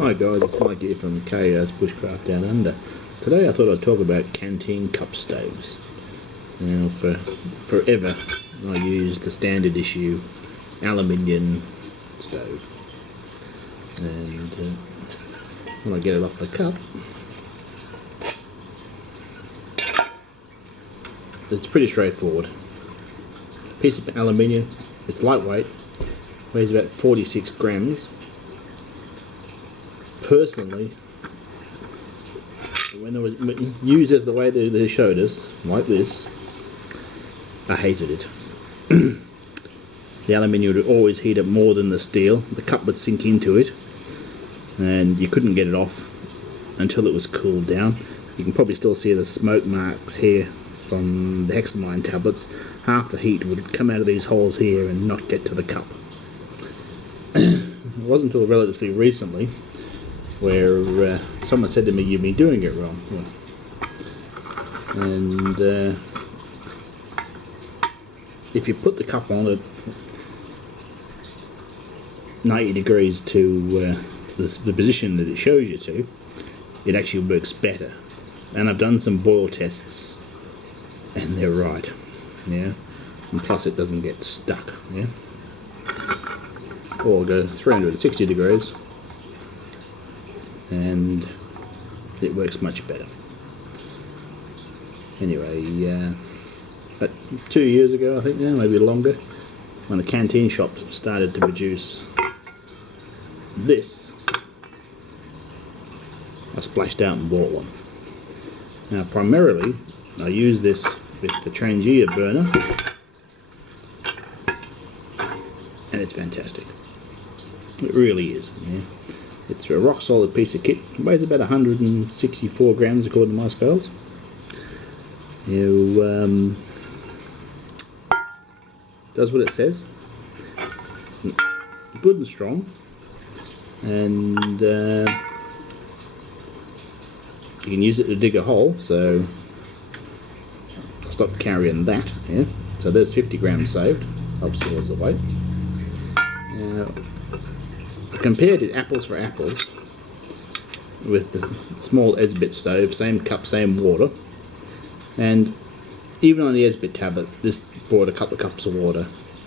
Hi guys, it's Mike here from KO's Bushcraft Down Under. Today I thought I'd talk about Canteen cup stoves. Now, for forever I used a standard issue aluminium stove, and when I get it off the cup, it's pretty straightforward. Piece of aluminium, it's lightweight, weighs about 46 grams. Personally, when it was used as the way they showed us, like this, I hated it. The aluminium would always heat up more than the steel. The cup would sink into it, and you couldn't get it off until it was cooled down. You can probably still see the smoke marks here from the hexamine tablets. Half the heat would come out of these holes here and not get to the cup. It wasn't until relatively recently where someone said to me, "You've been doing it wrong." And if you put the cup on at 90 degrees to the position that it shows you to, it actually works better. And I've done some boil tests, and they're right. Yeah, and plus it doesn't get stuck. Yeah, or go 360 degrees. And it works much better. Anyway, but 2 years ago, I think now, maybe longer, when the Canteen shop started to produce this, I splashed out and bought one. Now, primarily, I use this with the trangia burner, and it's fantastic. It really is. Yeah. It's a rock solid piece of kit. It weighs about 164 grams according to my scales. Does what it says. Good and strong. And you can use it to dig a hole, so I'll stop carrying that. Yeah. So there's 50 grams saved. Helps towards the weight. Now, compared it apples for apples with the small Esbit stove, same cup, same water, and even on the Esbit Tablet, this brought a couple of cups of water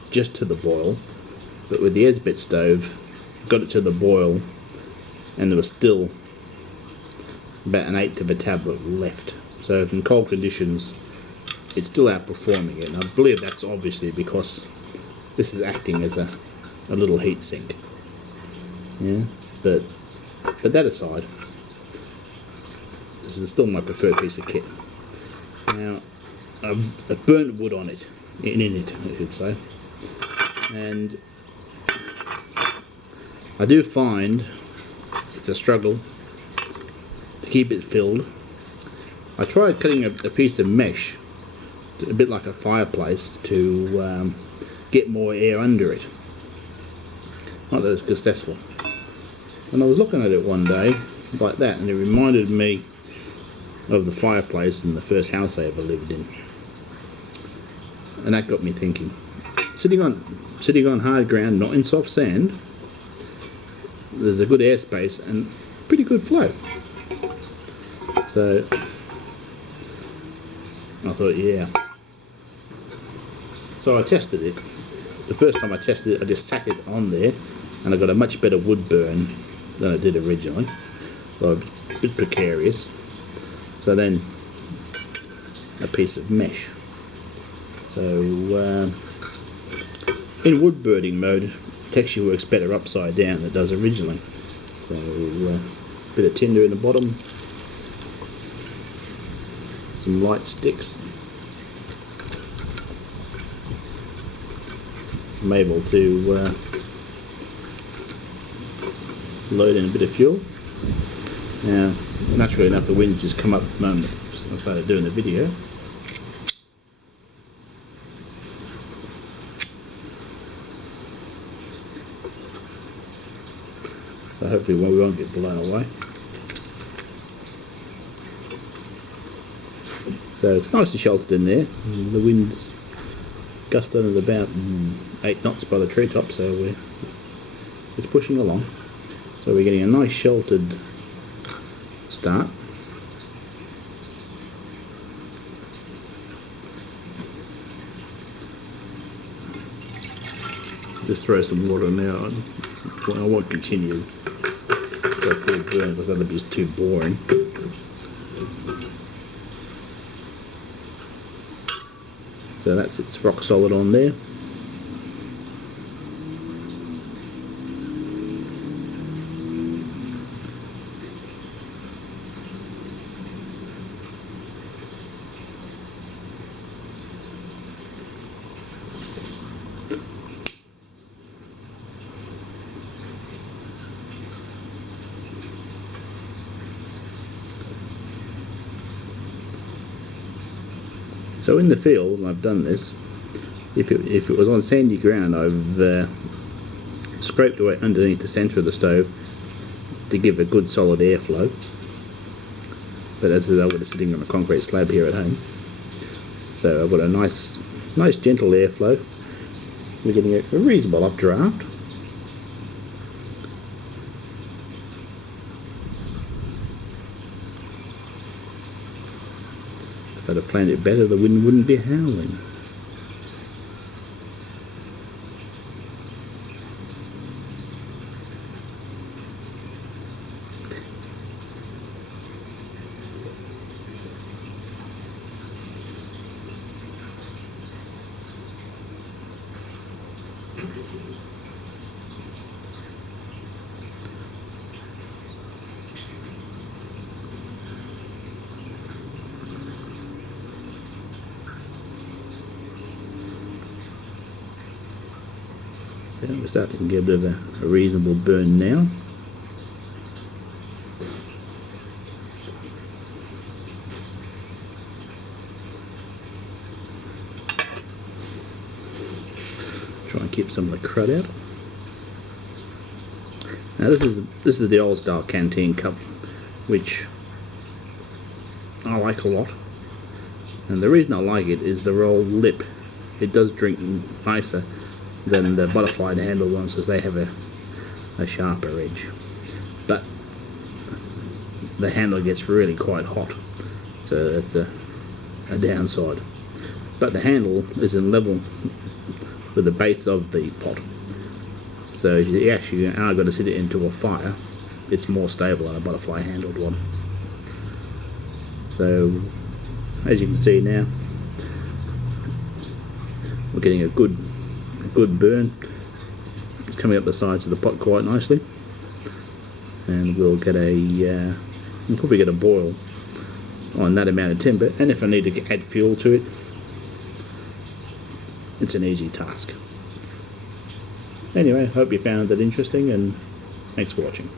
just to the boil, but with the Esbit stove, got it to the boil, and there was still about an eighth of a tablet left. So in cold conditions, it's still outperforming it, and I believe that's obviously because this is acting as a little heat sink. Yeah, but that aside, this is still my preferred piece of kit. Now, I've burnt wood on it, in it, I should say, and I do find it's a struggle to keep it filled. I tried cutting a piece of mesh, a bit like a fireplace, to get more air under it. Not that it's successful. And I was looking at it one day like that, and it reminded me of the fireplace in the first house I ever lived in, and that got me thinking. Sitting on hard ground, not in soft sand, there's a good airspace and pretty good flow. So I thought, yeah. So I tested it. The first time I tested it, I just sat it on there, and I got a much better wood burn than I did originally. So a bit precarious. So then a piece of mesh. So in wood burning mode, it actually works better upside down than it does originally. So a bit of tinder in the bottom, some light sticks. I'm able to load in a bit of fuel. Now, naturally enough, the wind's just come up at the moment I started doing the video. So hopefully we won't get blown away. So it's nicely sheltered in there. The wind's gusting at about 8 knots by the treetop, so it's pushing along. So we're getting a nice sheltered start. Just throw some water in there. I won't continue go full burn because that'll be just too boring. So that's it's rock solid on there. So in the field, when I've done this, if it was on sandy ground, I've scraped away underneath the centre of the stove to give a good solid airflow. But as I would have sitting on a concrete slab here at home, so I've got a nice gentle airflow. We're getting a reasonable updraft. If I'd have planned it better, the wind wouldn't be howling. So we're starting to get a bit of a reasonable burn now. Try and keep some of the crud out. Now this is the old style Canteen cup, which I like a lot. And the reason I like it is the rolled lip. It does drink nicer than the butterfly handled ones because they have a sharper edge. But the handle gets really quite hot, so that's a downside. But the handle is in level with the base of the pot. So if you actually are going to sit it into a fire, it's more stable than a butterfly handled one. So as you can see now, we're getting a good burn. It's coming up the sides of the pot quite nicely, and we'll get we'll probably get a boil on that amount of timber. And if I need to add fuel to it, it's an easy task. Anyway, hope you found that interesting, and thanks for watching.